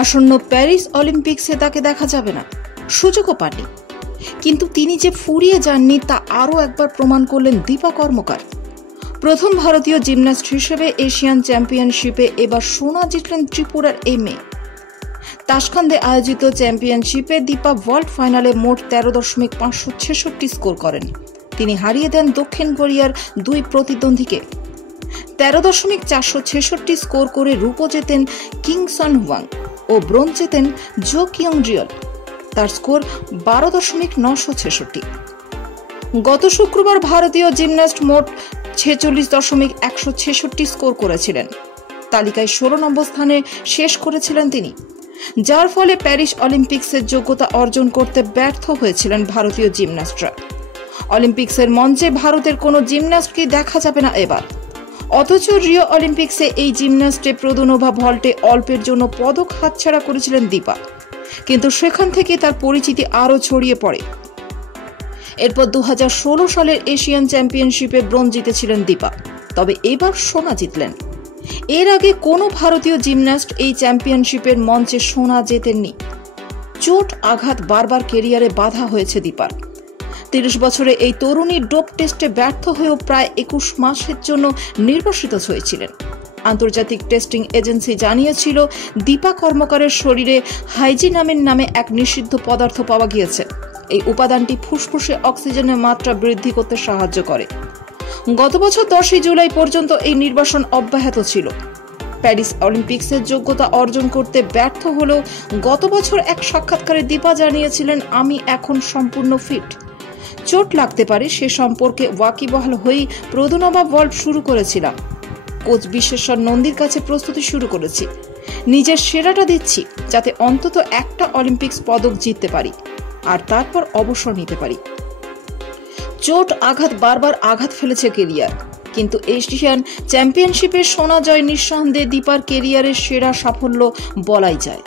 আসন্ন প্যারিস অলিম্পিক্সে তাকে দেখা যাবে না, সুযোগও পাননি। কিন্তু তিনি যে ফুরিয়ে যাননি তা আরও একবার প্রমাণ করলেন দীপা কর্মকার। প্রথম ভারতীয় জিমন্যাস্ট হিসেবে এশিয়ান চ্যাম্পিয়নশিপে এবার সোনা জিতলেন ত্রিপুরার এই মেয়ে। তাশখান্দে আয়োজিত চ্যাম্পিয়নশিপে দীপা ওয়ার্ল্ড ফাইনালে মোট 13.566 স্কোর করেন। তিনি হারিয়ে দেন দক্ষিণ কোরিয়ার দুই প্রতিদ্বন্দ্বীকে। 13.466 স্কোর করে রূপো জেতেন কিং সন হুয়াং ও ব্রোঞ্জ জেতেন জো কিয়ং রিয়ল। তার স্কোর 12.966। গত শুক্রবার ভারতীয় জিমন্যাস্ট মোট 46.166 স্কোর করেছিলেন। তালিকায় 16 নম্বর স্থানে শেষ করেছিলেন তিনি, যার ফলে প্যারিস অলিম্পিক্সের যোগ্যতা অর্জন করতে ব্যর্থ হয়েছিলেন ভারতীয় জিমন্যাস্টরা। অলিম্পিক্সের মঞ্চে ভারতের কোনো জিমন্যাস্টকেই দেখা যাবে না এবার। অথচ রিও অলিম্পিক্সে এই জিমন্যাস্টে প্রদোনোভা ভল্টে অল্পের জন্য পদক হাতছাড়া করেছিলেন দীপা, কিন্তু সেখান থেকে তার পরিচিতি আরও ছড়িয়ে পড়ে। এরপর 2016 সালের এশিয়ান চ্যাম্পিয়নশিপে ব্রোঞ্জ জিতেছিলেন দীপা, তবে এবার সোনা জিতলেন। এর আগে কোনো ভারতীয় জিমন্যাস্ট এই চ্যাম্পিয়নশিপের মঞ্চে সোনা জেতেননি। চোট আঘাত বারবার কেরিয়ারে বাধা হয়েছে দীপার। 30 বছরে এই তরুণী ডোপ টেস্টে ব্যর্থ হয়েও প্রায় 21 মাসের জন্য নির্বাসিত হয়েছিলেন। আন্তর্জাতিক টেস্টিং এজেন্সি জানিয়েছিল দীপা কর্মকারের শরীরে হাইজিনামিন নামে এক নিষিদ্ধ পদার্থ পাওয়া গিয়েছে। এই উপাদানটি ফুসফুসে অক্সিজেনের মাত্রা বৃদ্ধি করতে সাহায্য করে। গত বছর 10 জুলাই পর্যন্ত এই নির্বাসন অব্যাহত ছিল। প্যারিস অলিম্পিক্সের যোগ্যতা অর্জন করতে ব্যর্থ হলেও গত বছর এক সাক্ষাৎকারে দীপা জানিয়েছিলেন, আমি এখন সম্পূর্ণ ফিট। চোট লাগতে পারে সে সম্পর্কে ওয়াকিবহাল হয়েই প্রদোনোভা ওয়ার্ল্ড শুরু করেছিলাম। কোচ বিশ্বেশ্বর নন্দীর কাছে প্রস্তুতি শুরু করেছি। নিজের সেরাটা দিচ্ছি যাতে অন্তত একটা অলিম্পিক্স পদক জিততে পারি, আর তারপর অবসর নিতে পারি। চোট আঘাত বারবার আঘাত ফেলেছে কেরিয়ার, কিন্তু এশিয়ান চ্যাম্পিয়নশিপের সোনা জয় নিঃসন্দেহে দীপার কেরিয়ারের সেরা সাফল্য বলাই যায়।